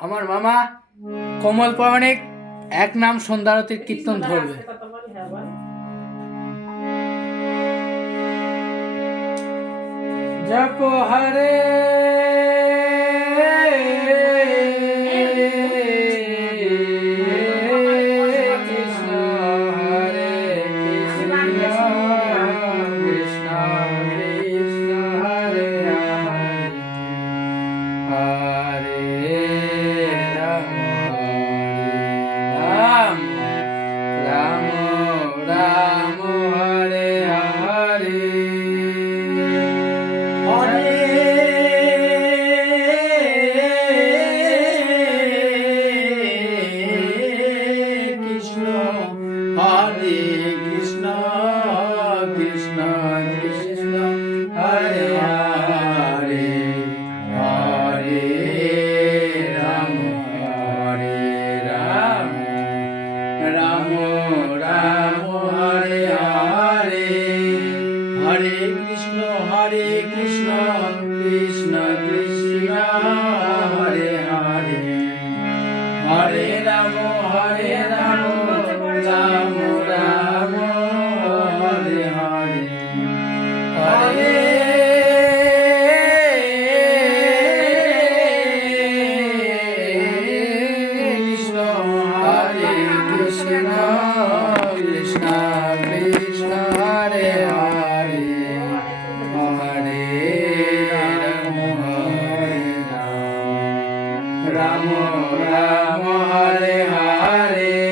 আমার মামা কমল পৌরাণিক এক নাম সন্ধ্যারতির কীর্তন ধরবে। জপ হরে Amen. Ramo Ramo Hare.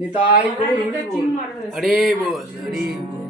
Nitai হরে বল। হরে বল।